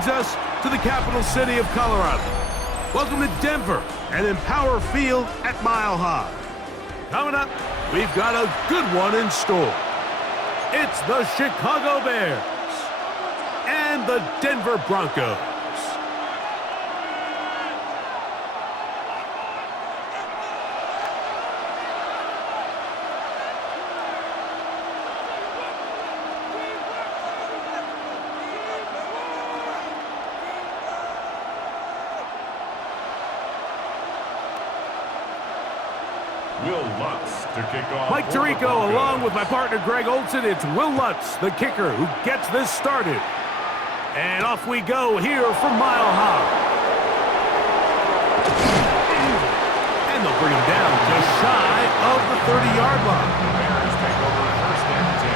brings us to the capital city of Colorado. Welcome to Denver and Empower Field at Mile High. Coming up, we've got a good one in store. It's the Chicago Bears and the Denver Broncos. Will Lutz to kick off. Mike Tirico along with my partner Greg Olson. It's Will Lutz, the kicker, who gets this started. And off we go here from Mile High. And they'll bring him down just shy of the 30-yard line. The Bears take over first and 10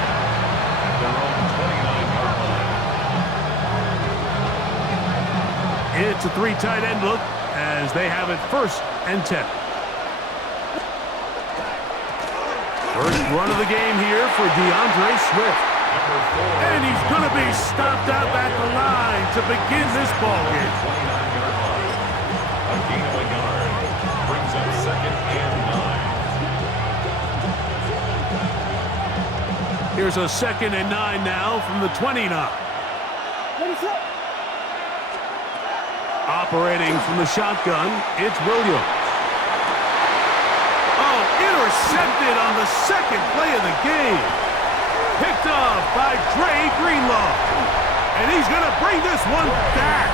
at their own 29-yard line. It's a three tight end look as they have it first and 10. First run of the game here for DeAndre Swift. And he's going to be stopped out at the line to begin this ball game. 29-yard line. A gain of a yard brings up second and 9. Here's a second and 9 now from the 29. Operating from the shotgun, it's Williams. Intercepted on the second play of the game. Picked off by Dre Greenlaw. And he's going to bring this one back.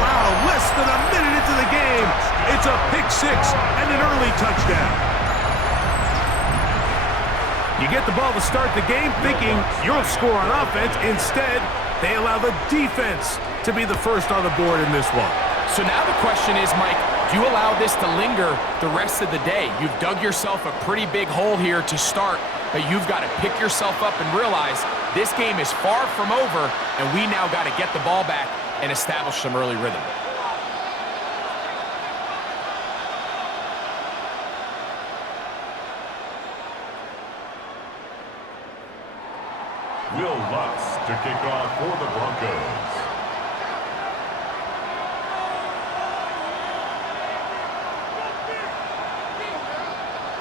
Wow, less than a minute into the game. It's a pick six and an early touchdown. You get the ball to start the game thinking you'll score on offense. Instead, they allow the defense to be the first on the board in this one. So now the question is, Mike, do you allow this to linger the rest of the day? You've dug yourself a pretty big hole here to start, but you've got to pick yourself up and realize this game is far from over, and we now got to get the ball back and establish some early rhythm. Will Lutz to kick off for the Broncos.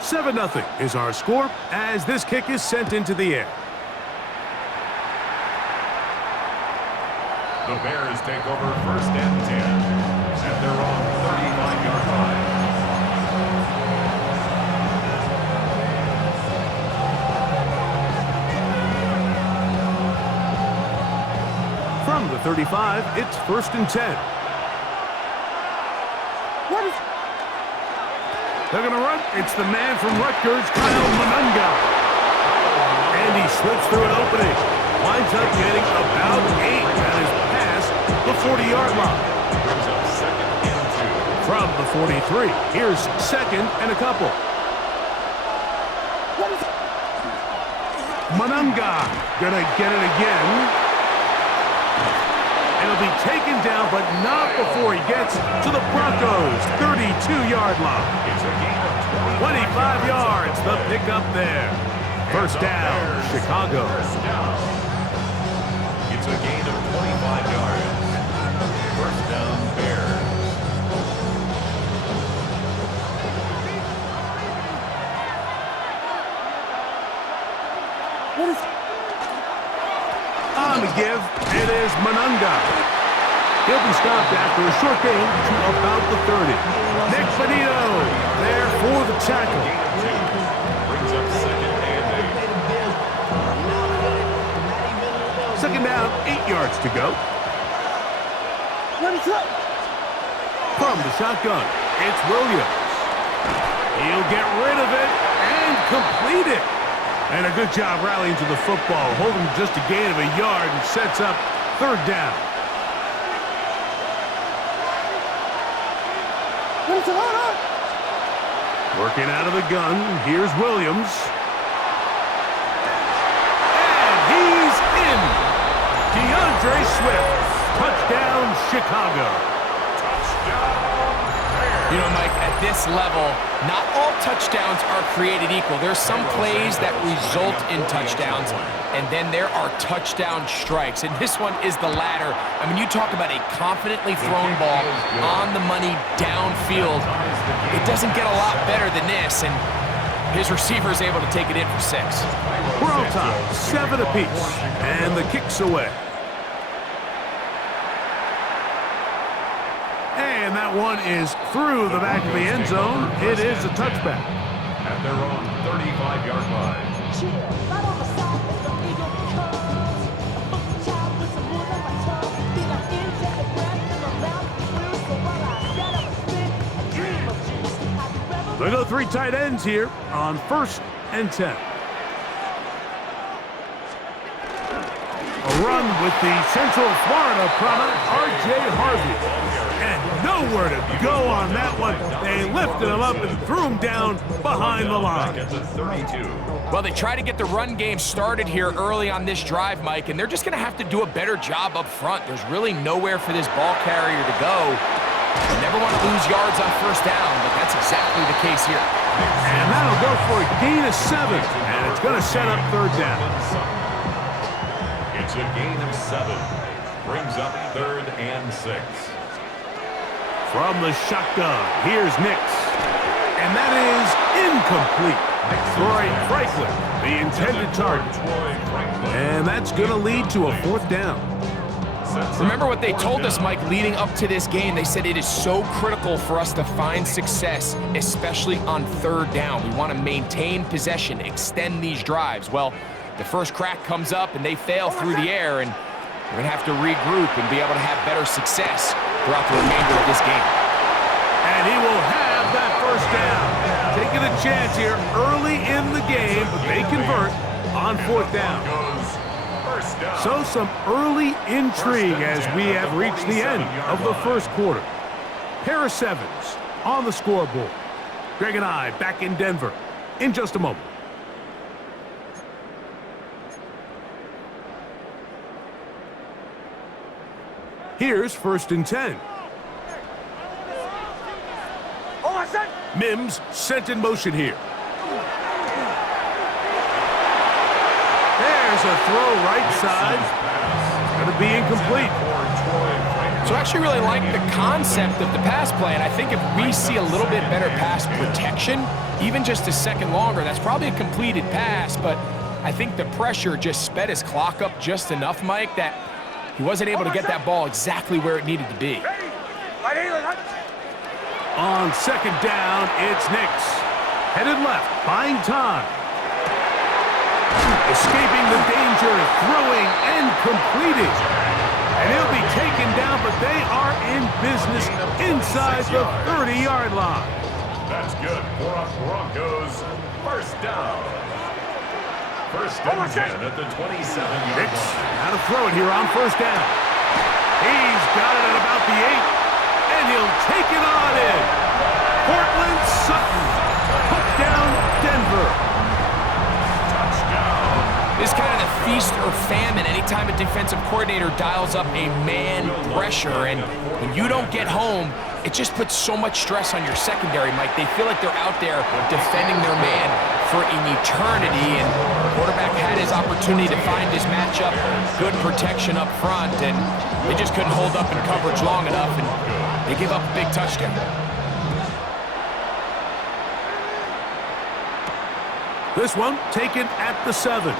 7-0 is our score as this kick is sent into the air. The Bears take over first and 10 at their own 35-yard line. From the 35, it's first and 10. They're going to run. It's the man from Rutgers, Kyle Monunga. And he slips through an opening. Winds up getting about 8. That is past the 40-yard line. Brings up second and 2. From the 43, here's second and a couple. Monunga going to get it again. It'll be taken down, but not before he gets to the Broncos' 32-yard line. It's a gain of 25 yards, the pickup there. First down, Chicago. First down. It's a gain of 25 yards. First down, Bears. On the give, it is Monunga. He'll be stopped after a short gain to about the 30. Nick Bonito there for the tackle. Brings up second and 8. Second down, 8 yards to go. From the shotgun, it's Williams. He'll get rid of it and complete it. And a good job rallying to the football, holding just a gain of a yard and sets up third down. Working out of the gun, here's Williams. And he's in. DeAndre Swift, touchdown Chicago. Touchdown, Bears. You know, Mike, at this level, not all touchdowns are created equal. There's some plays that result in touchdowns, and then there are touchdown strikes, and this one is the latter. I mean, you talk about a confidently thrown ball on the money downfield. It doesn't get a lot better than this, and his receiver is able to take it in for 6. We're on top, 7 apiece, and the kick's away. And that one is through the back of the end zone. It is a touchback. At their own 35-yard line. They go 3 tight ends here on 1st and 10. A run with the Central Florida product, R.J. Harvey. And nowhere to go on that one. They lifted him up and threw him down behind the line. Well, they try to get the run game started here early on this drive, Mike, and they're just going to have to do a better job up front. There's really nowhere for this ball carrier to go. You never want to lose yards on 1st down, but that's exactly the case here. And that'll go for a gain of 7, and it's going to set up 3rd down. It's a gain of 7. Brings up 3rd and 6. From the shotgun, here's Nix. And that is incomplete. Troy Franklin, the intended target. And that's going to lead to a 4th down. Remember what they told us, Mike, leading up to this game. They said it is so critical for us to find success, especially on 3rd down. We want to maintain possession, extend these drives. Well, the first crack comes up and they fail through the air, and we're going to have to regroup and be able to have better success throughout the remainder of this game. And he will have that 1st down. Taking a chance here early in the game, but they convert on 4th down. So some early intrigue as we have reached the end of the 1st quarter. Paris Evans on the scoreboard. Greg and I back in Denver in just a moment. Here's 1st and 10. Mims sent in motion here. There's a throw right side. It's going to be incomplete. So I actually really like the concept of the pass play, and I think if we see a little bit better pass protection, even just a second longer, that's probably a completed pass, but I think the pressure just sped his clock up just enough, Mike, that he wasn't able to get that ball exactly where it needed to be. On 2nd down, it's Nix. Headed left, buying time. Escaping the danger, throwing and completing. And he'll be taken down, but they are in business inside the 30-yard line. That's good for us Broncos. 1st down. 1st and 10 at the 27-yard Nix, line. how to throw it here on 1st down. He's got it at about the 8. And he'll take it on in. Cortland Sutton put down Denver. Touchdown. This kind of the feast or famine anytime a defensive coordinator dials up a man pressure, and when you don't get home, it just puts so much stress on your secondary, Mike. They feel like they're out there defending their man for an eternity, and the quarterback had his opportunity to find his matchup, good protection up front, and they just couldn't hold up in coverage long enough, and they give up a big touchdown. This one taken at the 7.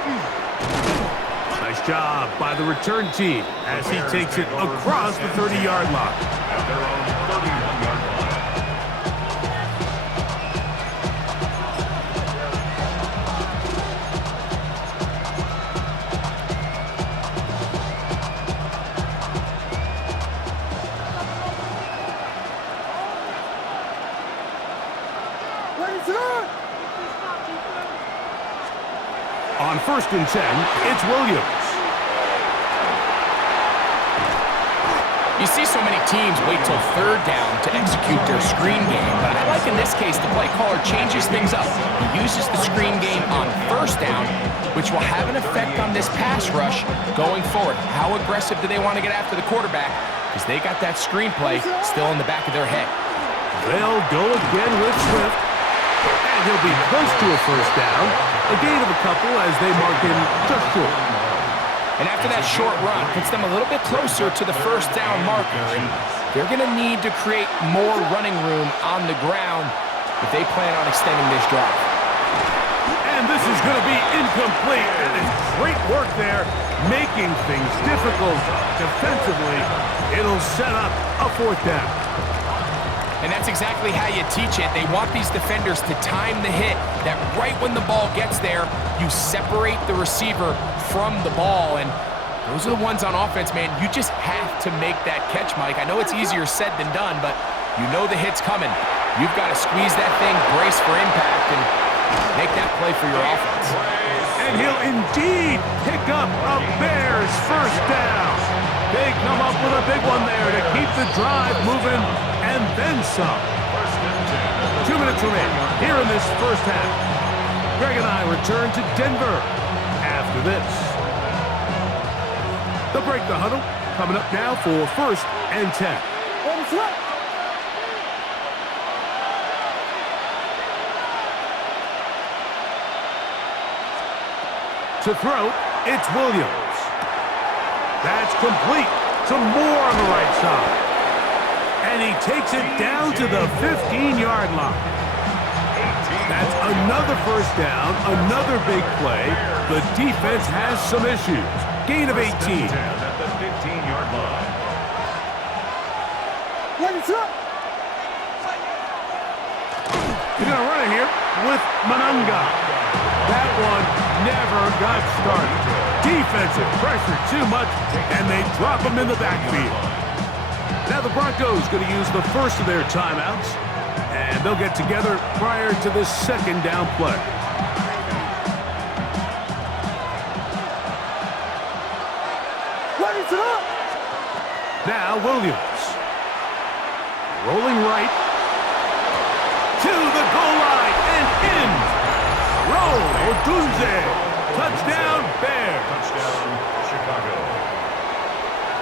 Nice job by the return team as he takes it across the 30-yard line. At their own 31-yard line. On 1st and 10, it's Williams. You see so many teams wait till 3rd down to execute their screen game, but I like in this case the play caller changes things up. He uses the screen game on 1st down, which will have an effect on this pass rush going forward. How aggressive do they want to get after the quarterback? Because they got that screen play still in the back of their head. They'll go again with Swift. And he'll be close to a first down. A gain of a couple as they mark him just short. And after that short run, puts them a little bit closer to the first down marker. And they're going to need to create more running room on the ground if they plan on extending this drive. And this is going to be incomplete. That is great work there, making things difficult defensively. It'll set up a fourth down. And that's exactly how you teach it. They want these defenders to time the hit, that right when the ball gets there, you separate the receiver from the ball. And those are the ones on offense, man. You just have to make that catch, Mike. I know it's easier said than done, but you know the hit's coming. You've got to squeeze that thing, brace for impact, and make that play for your offense. And he'll indeed pick up a Bears first down. They come up with a big one there to keep the drive moving, and then some. 2 minutes remaining here in this first half. Greg and I return to Denver after this. They'll break the huddle, coming up now for 1st and 10. To throw, it's Williams. That's complete. Some more on the right side. And he takes it down to the 15-yard line. That's another first down, another big play. The defense has some issues. Gain of 18. At the 15-yard line. You're going to run it here with Monanga. That one never got started. Defensive pressure too much, and they drop him in the backfield. Now the Broncos going to use the first of their timeouts, and they'll get together prior to this second down play. Now Williams. Rolling right. To the goal line and in. Roll Odunze. Touchdown Bears. Touchdown, Chicago.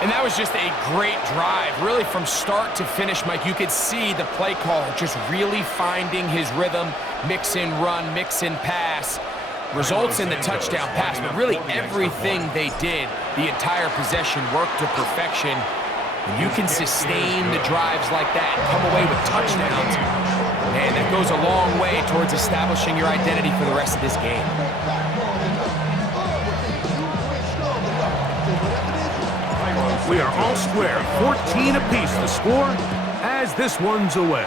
And that was just a great drive, really from start to finish, Mike. You could see the play caller just really finding his rhythm, mix in run, mix in pass. Results in the touchdown pass, but really everything they did, the entire possession worked to perfection. When you can sustain the drives like that and come away with touchdowns, man, that goes a long way towards establishing your identity for the rest of this game. We are all square, 14 apiece the score as this one's away.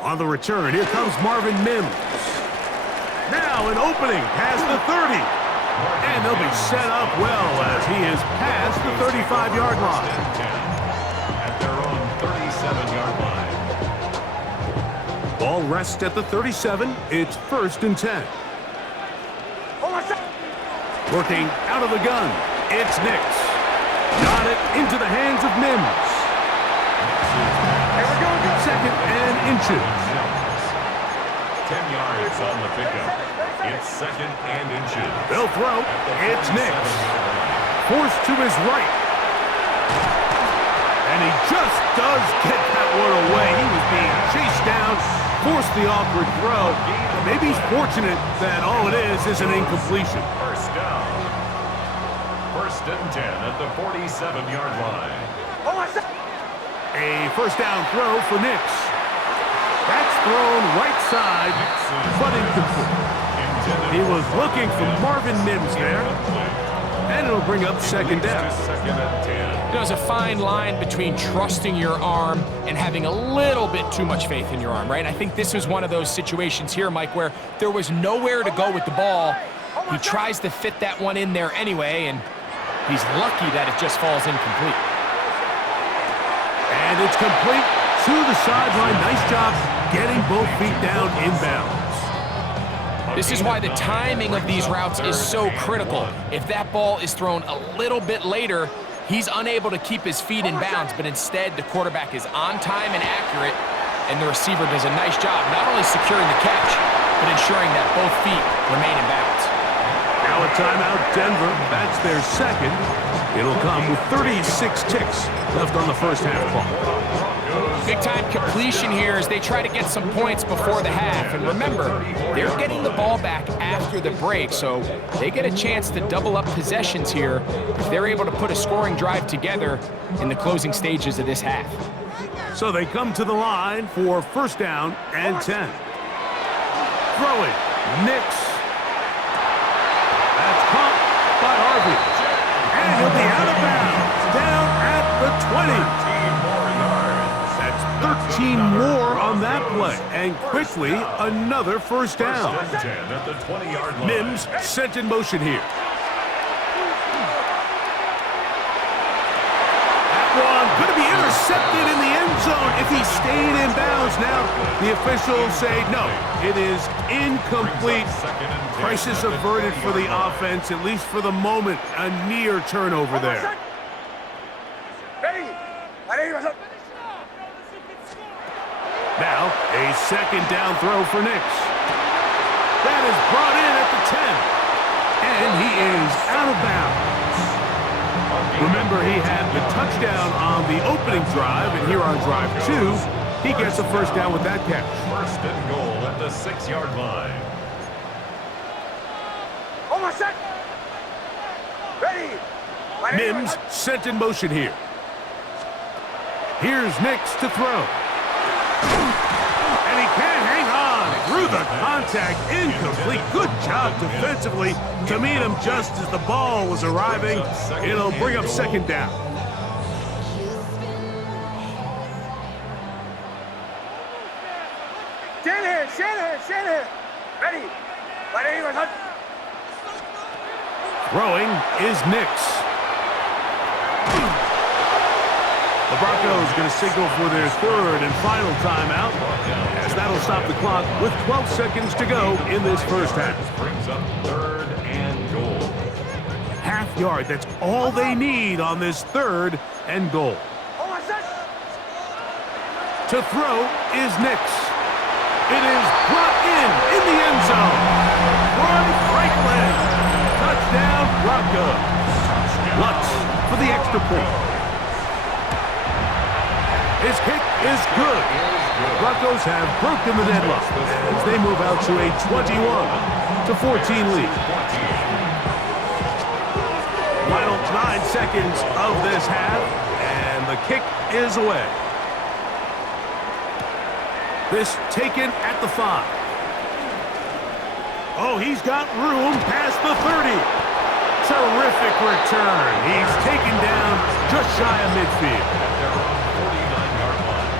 On the return, here comes Marvin Mims. Now an opening past the 30. And they'll be set up well as he is past the 35-yard line. At their own 37-yard line. Ball rests at the 37. It's 1st and 10. Working out of the gun. It's Nix. Got it into the hands of Mims. 2nd and inches. 10 yards on the pickup. It's 2nd and inches. They'll throw. It's Nix. Forced to his right. And he just does get that one away. He was being chased down, forced the awkward throw. Maybe he's fortunate that all it is an incompletion. First down. 1st and 10 at the 47-yard line. A first down throw for Nix. That's thrown right side, but incomplete. He was looking for Marvin Mims there, and it'll bring up 2nd down. 2nd and 10. There's a fine line between trusting your arm and having a little bit too much faith in your arm, right? I think this was one of those situations here, Mike, where there was nowhere to go with the ball. He tries to fit that one in there anyway, and he's lucky that it just falls incomplete. And it's complete to the sideline. Nice job getting both feet down inbounds. This is why the timing of these routes is so critical. If that ball is thrown a little bit later, he's unable to keep his feet in bounds, but instead the quarterback is on time and accurate, and the receiver does a nice job not only securing the catch, but ensuring that both feet remain in bounds. Now a timeout, Denver. That's their 2nd. It'll come with 36 ticks left on the first half clock. Big-time completion here as they try to get some points before the half. And remember, they're getting the ball back after the break, so they get a chance to double up possessions here if they're able to put a scoring drive together in the closing stages of this half. So they come to the line for first down and 10. Throwing, Nix. That's caught by Harvey. And he'll be out of bounds, down at the 20. That's 13 more on that play, and quickly another first down. At the 20-yard line. Mims sent in motion here. Going to be intercepted in the end zone if he stayed in bounds. Now the officials say no, it is incomplete. Crisis averted for the offense, at least for the moment. A near turnover there. Now a second down throw for Nix. That is brought in at the 10, and he is out of bounds. Remember, he had the touchdown on the opening drive, and here on drive 2, he gets a first down with that catch. First and goal at the 6-yard line. Mims sent in motion here. Here's Nix to throw. And he can't hang on through the contact. Incomplete. Good job defensively to meet him just as the ball was arriving. It'll bring up second down. Shanahan. Ready. Throwing is Nix. The Broncos going to signal for their third and final timeout, as that'll stop the clock with 12 seconds to go in this first half. Brings up third and goal. Half yard, that's all they need on this third and goal. To throw is Nix. It is brought in the end zone. Ron Franklin. Touchdown, Broncos. Lutz for the extra point. His kick is good. The Broncos have broken the deadlock as they move out to a 21-14 lead. Final 9 seconds of this half, and the kick is away. This taken at the 5. Oh, he's got room past the 30. Terrific return. He's taken down just shy of midfield. At their own 49-yard line.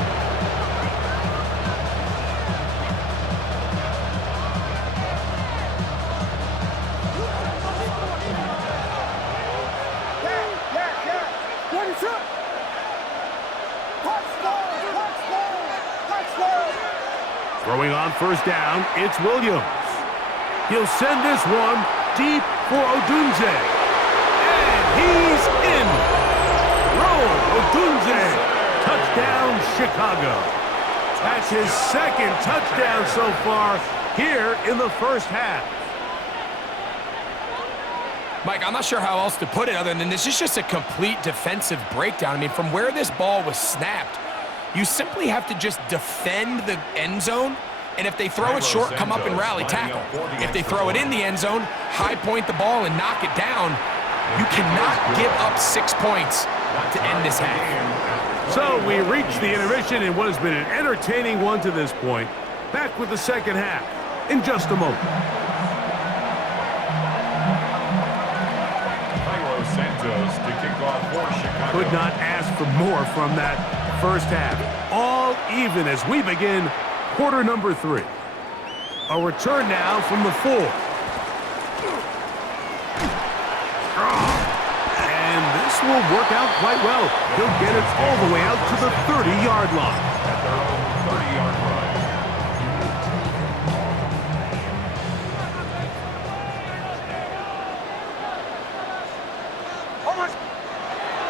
Throwing on first down, it's Williams. He'll send this one deep for Odunze. And he's in. Roll Odunze. Touchdown, Chicago. That's his second touchdown so far here in the first half. Mike, I'm not sure how else to put it other than this is just a complete defensive breakdown. I mean, from where this ball was snapped, you simply have to just defend the end zone, and if they throw it short, come up and rally tackle. If they throw it in the end zone, high point the ball and knock it down. You cannot give up 6 points to end this half. So we reach the intermission in what has been an entertaining one to this point. Back with the second half in just a moment. Cairo Santos to kick off for Chicago. Could not ask for more from that first half. All even as we begin quarter number 3. A return now from the 4. And this will work out quite well. He'll get it all the way out to the 30-yard line. At their own 30-yard line.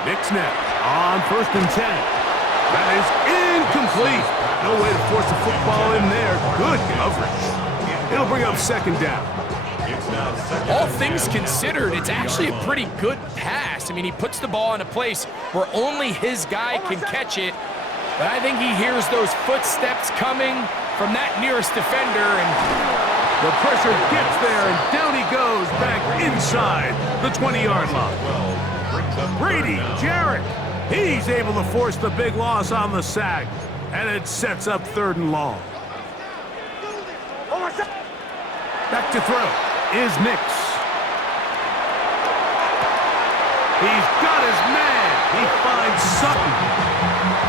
Nick snap on first and 10. That is incomplete. No way to force the football in there. Good coverage. It'll bring up second down. It's now second All and things 10 considered, it's actually a pretty good pass. I mean, he puts the ball in a place where only his guy can catch it. But I think he hears those footsteps coming from that nearest defender, and the pressure gets there, and down he goes back inside the 20-yard line. Brady Jarrett, he's able to force the big loss on the sack, and it sets up 3rd and long. Back to throw is Nix. He's got his man. He finds Sutton.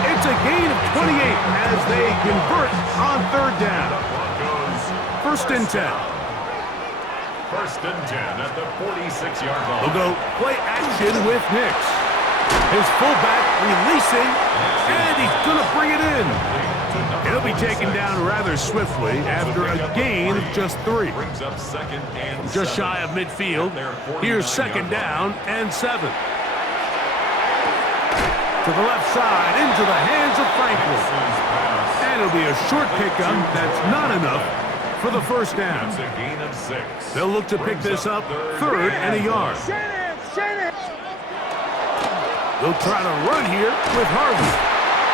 It's a gain of 28 as they convert on 3rd down. 1st and 10. 1st and 10 at the 46-yard line. They'll go play action with Nix. His fullback releasing, and he's going to bring it in. He'll be taken down rather swiftly after a gain of just 3. Brings up 2nd and Just 7. shy of midfield. Here's 2nd down and 7. To the left side, into the hands of Franklin. And it'll be a short pickup. That's not enough for the 1st down. It's a gain of 6. They'll look to pick this up 3rd and a yard. They'll try to run here with Harvey.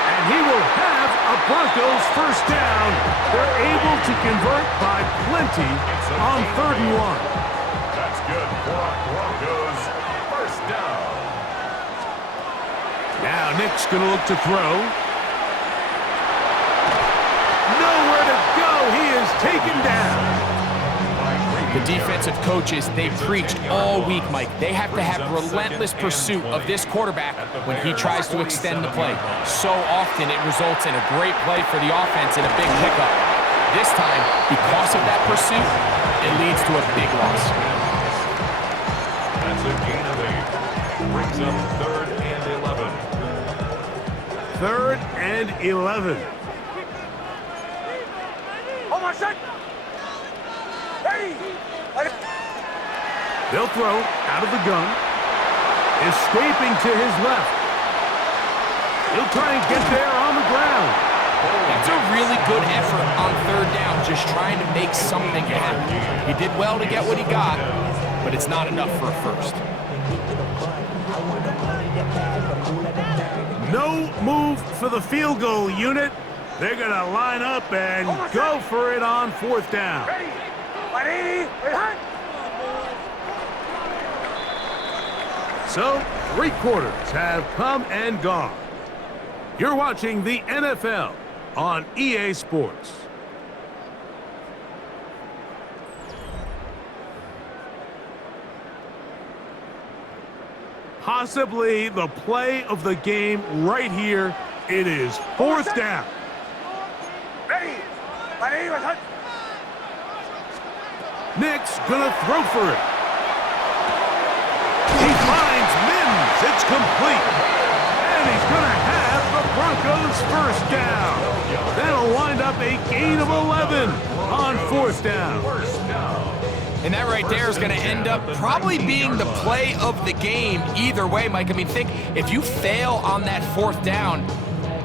And he will have a Broncos 1st down. They're able to convert by plenty on 3rd and 1. That's good for a Broncos 1st down. Now Nick's going to look to throw. Nowhere to go. He is taken down. the defensive coaches, they preached all week, Mike. They have to have relentless pursuit of this quarterback when he tries to extend the play. So often it results in a great play for the offense and a big pickup. This time, because of that pursuit, it leads to a big loss. That's a gain of 8. Brings up 3rd and 11. 3rd and 11. Hold on, set. Ready. They'll throw out of the gun. Escaping to his left. He'll try and get there on the ground. That's a really good effort on 3rd down, just trying to make something happen. He did well to get what he got, but it's not enough for a first. No move for the field goal unit. They're going to line up and go for it on 4th down. Ready. 180. Behind. So, 3 quarters have come and gone. You're watching the NFL on EA Sports. Possibly the play of the game right here. It is 4th down. Ready. 180. Behind. Nick's gonna throw for it. He finds Mims. It's complete. And he's gonna have the Broncos 1st down. That'll wind up a gain of 11 on 4th down. And that right there is going to end up probably being the play of the game either way, Mike. I mean, think, if you fail on that 4th down,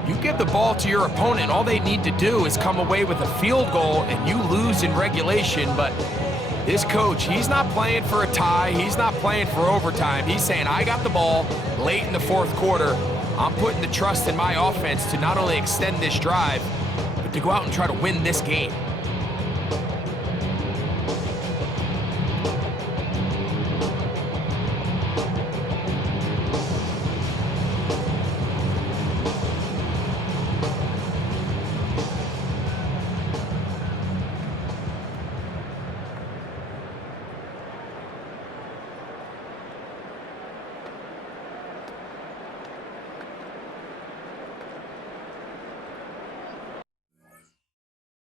you give the ball to your opponent. All they need to do is come away with a field goal, and you lose in regulation. But this coach, he's not playing for a tie. He's not playing for overtime. He's saying, I got the ball late in the 4th quarter. I'm putting the trust in my offense to not only extend this drive, but to go out and try to win this game.